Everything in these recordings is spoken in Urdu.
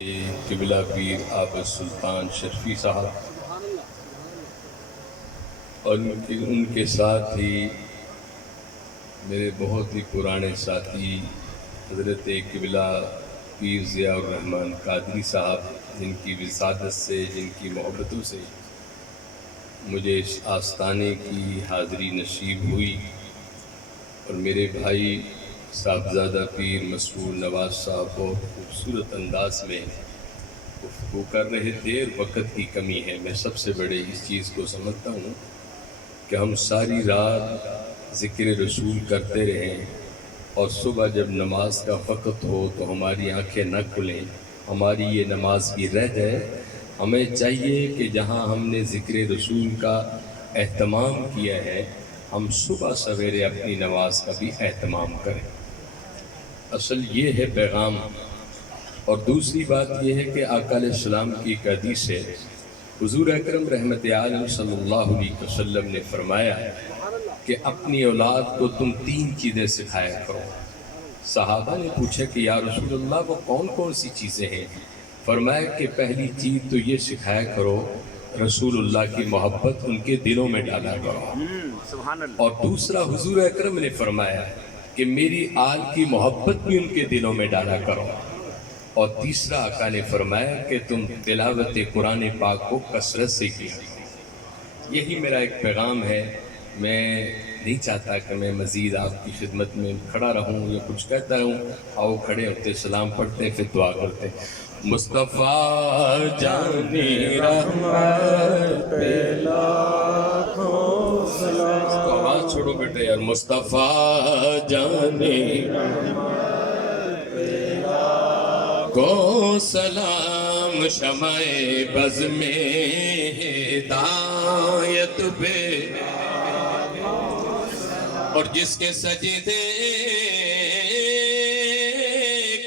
قبلہ پیر عابد سلطان شرفی صاحب اور ان کے ساتھ ہی میرے بہت ہی پرانے ساتھی حضرت قبلہ پیر ضیاء الرحمن قادری صاحب، جن کی وسادت سے، جن کی محبتوں سے مجھے اس آستانے کی حاضری نصیب ہوئی، اور میرے بھائی صاحبزادہ پیر مسرور نواز صاحب بہت خوبصورت انداز میں گفتگو کر رہے تھے، اور وقت کی کمی ہے۔ میں سب سے بڑے اس چیز کو سمجھتا ہوں کہ ہم ساری رات ذکر رسول کرتے رہیں اور صبح جب نماز کا وقت ہو تو ہماری آنکھیں نہ کھلیں، ہماری یہ نماز بھی رہ جائے۔ ہمیں چاہیے کہ جہاں ہم نے ذکر رسول کا اہتمام کیا ہے، ہم صبح سویرے اپنی نماز کا بھی اہتمام کریں۔ اصل یہ ہے پیغام۔ اور دوسری بات یہ ہے کہ آقا علیہ السلام کی ایک حدیث ہے، حضور اکرم رحمت عالم صلی اللہ علیہ وسلم نے فرمایا کہ اپنی اولاد کو تم 3 چیزیں سکھایا کرو۔ صحابہ نے پوچھا کہ یا رسول اللہ وہ کون کون سی چیزیں ہیں؟ فرمایا کہ پہلی چیز تو یہ سکھایا کرو رسول اللہ کی محبت ان کے دلوں میں ڈالا کرو، اور دوسرا حضور اکرم نے فرمایا کہ میری آل کی محبت بھی ان کے دلوں میں ڈالا کرو، اور تیسرا آقا نے فرمایا کہ تم تلاوت قرآن پاک کو کثرت سے کیا کرو۔ یہی میرا ایک پیغام ہے۔ میں نہیں چاہتا کہ میں مزید آپ کی خدمت میں کھڑا رہوں یا کچھ کہتا رہوں۔ آؤ کھڑے ہوتے، سلام پڑھتے ہیں، پھر دعا کرتے ہیں۔ مصطفیٰ جانی رحمت پہ لاکھوں سلام۔ اس کو آواز چھوڑو بیٹے یار۔ مصطفیٰ جانی کو سلام، شمع بز میں ہدایت پہ، اور جس کے سجدے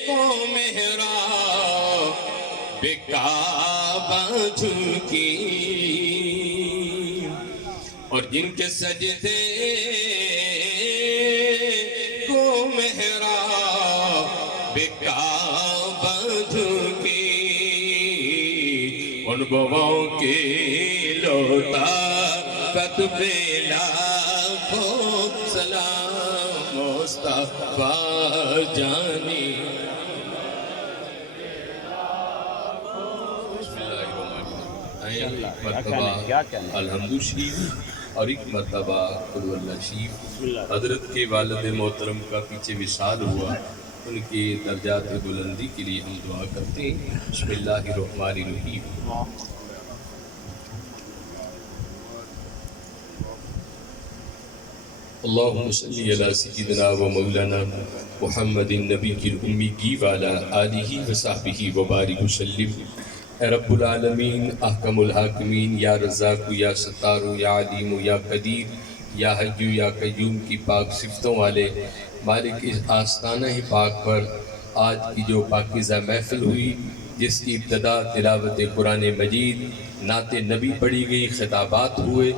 کو محراب کعبہ جھکی، اور جن کے سجدے کو محراب کعبہ جھکی، ان بووں کی لطافت پہ لاکھوں سلام۔ مصطفیٰ جانی مرتبہ الحمد شریف اور ایک مرتبہ قل واللہ شریف۔ حضرت کے والد محترم کا پیچھے وصال ہوا، ان کے درجات بلندی کے لیے ہم دعا کرتے ہیں۔ بسم اللہ الرحمن الرحیم۔ اللہم صلی علی سیدنا و مولانا محمد النبی الأمی وعلی آلہ و صحبہ وبارک وسلم۔ اے رب العالمین، احکم الحاکمین، یا رزاق یا ستار یا علیم یا قدیر، یا حی یا قیوم کی پاک صفتوں والے مالک، اس آستانہ ہی پاک پر آج کی جو پاکیزہ محفل ہوئی، جس کی ابتدا تلاوت قرآن مجید، نعت نبی پڑھی گئی، خطابات ہوئے،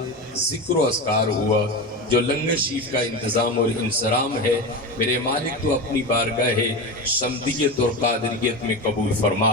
ذکر و اذکار ہوا، جو لنگر شریف کا انتظام اور انصرام ہے، میرے مالک تو اپنی بارگاہ صمدیت اور قادریت میں قبول فرما۔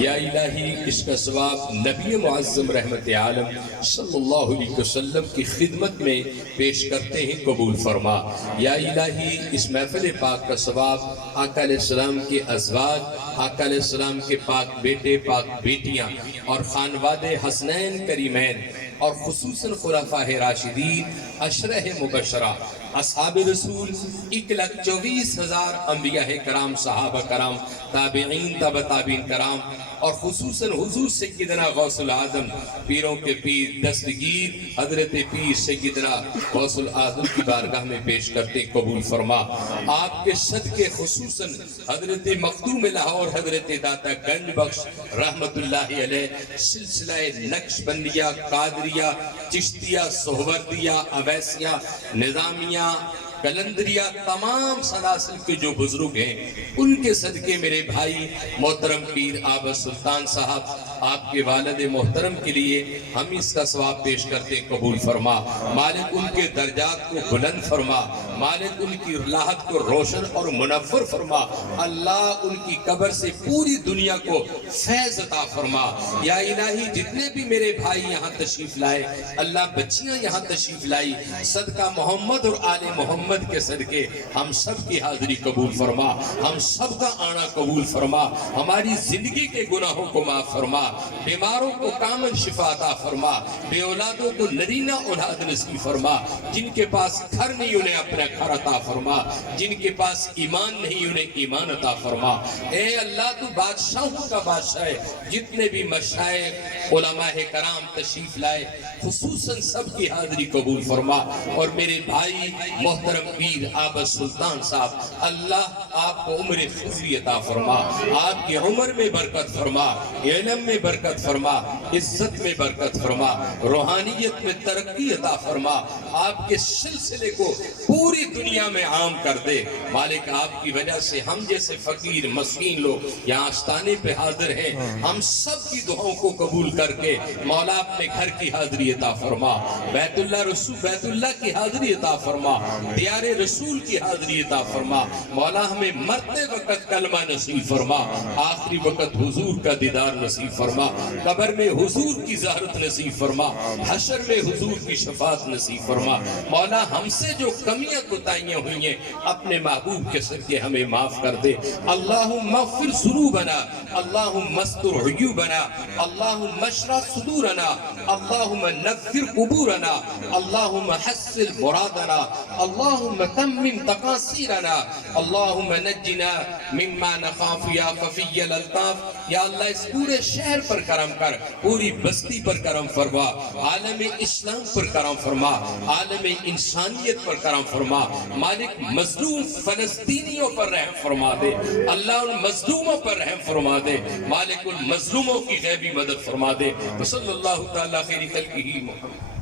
یا الہی، اس کا ثواب نبی معظم رحمت عالم صلی اللہ علیہ وسلم کی خدمت میں پیش کرتے ہیں، قبول فرما۔ یا الہی، اس محفل پاک کا ثواب آقا علیہ السلام کے ازواج، آقا علیہ السلام کے پاک بیٹے، پاک بیٹیاں اور خانواد حسنین کریمین، اور خصوصاً خلفاء راشدین، عشرہ مبشرہ، اصحاب رسول، 1,24,000 انبیاء کرام، صحابہ کرام، تابعین، تبع تابعین کرام، اور خصوصاً حضور سیدنا غوث العظم، پیروں کے پیر، دستگیر حضرت پیر سیدنا غوث العظم کی بارگاہ میں پیش کرتے، قبول فرما۔ آپ کے صدقے خصوصاً حضرت مخدوم لاہور، حضرت داتا گنج بخش رحمت اللہ علیہ، سلسلہ نقش بندیہ، قادریہ، چشتیہ، سہوردیہ، اویسیہ، نظامیہ، کلندریہ، تمام سلاسل کے جو بزرگ ہیں، ان کے صدقے میرے بھائی محترم پیر عابد سلطان صاحب آپ کے والد محترم کے لیے ہم اس کا ثواب پیش کرتے قبول فرما مالک، ان کے درجات کو بلند فرما مالک، ان کی راحت کو روشن اور منور فرما اللہ، ان کی قبر سے پوری دنیا کو فیض عطا فرما یا الہی، جتنے بھی میرے بھائی یہاں تشریف لائے، اللہ بچیاں یہاں تشریف لائی، صدقہ محمد اور آل محمد کے صدقے ہم سب کی حاضری قبول فرما، ہم سب کا آنا قبول فرما، ہماری زندگی کے گناہوں کو معاف فرما، بیماروں کو کامل شفا عطا فرما، بے اولادوں کو نرینہ اولاد نصیب فرما، جن کے پاس گھر نہیں انہیں اپنا گھر عطا فرما، جن کے پاس ایمان نہیں انہیں ایمان عطا فرما۔ اے اللہ تو بادشاہوں کا بادشاہ ہے، جتنے بھی مشائخ علماء کرام تشریف لائے خصوصاً سب کی حاضری قبول فرما، اور میرے بھائی محترم پیر عابد سلطان صاحب، اللہ آپ کو عمر خضری عطا فرما، آپ کی عمر میں برکت فرما، علم میں برکت فرما، عزت میں برکت فرما، روحانیت میں ترقی عطا فرما، آپ کے سلسلے کو پوری دنیا میں عام کر دے مالک۔ آپ کی وجہ سے ہم جیسے فقیر مسکین لوگ یہاں آستانے پہ حاضر ہیں، ہم سب کی دعاؤں کو قبول کر کے مولا اپنے گھر کی حاضری عطا فرما، بیت اللہ کی حاضری عطا فرما، دیار رسول کی حاضری عطا فرما مولا، ہمیں مرتے وقت کلمہ نصیب فرما، آخری وقت حضور کا دیدار نصیب فرما، قبر میں حضور کی زیارت نصیب فرما، حشر میں حضور کی شفاعت نصیب فرما مولا، ہم سے جو کمیاں کوتاہیاں ہوئی ہیں اپنے محبوب کے صدقے ہمیں معاف کر دے۔ اللہم اغفر ذنوبنا، اللہم استر عیوبنا، اللہم اشرح صدورنا، اللہم نفر قبورنا، اللہم حسن مرادنا، اللہم تمم تقاصیرنا، اللہم نجنا مما نخاف یا خفی الالطاف۔ یا اللہ اس پورے شہر پر کرم کر، پوری بستی پر کرم فرما، عالم اسلام پر کرم فرما، عالم انسانیت پر کرم فرما مالک، مظلوم فلسطینیوں پر رحم فرما دے اللہ، ان مظلوموں پر رحم فرما دے مالک، ان مظلوموں کی غیبی مدد فرما دے۔ صلی اللہ تعالیٰ خیر خلقہ محمد۔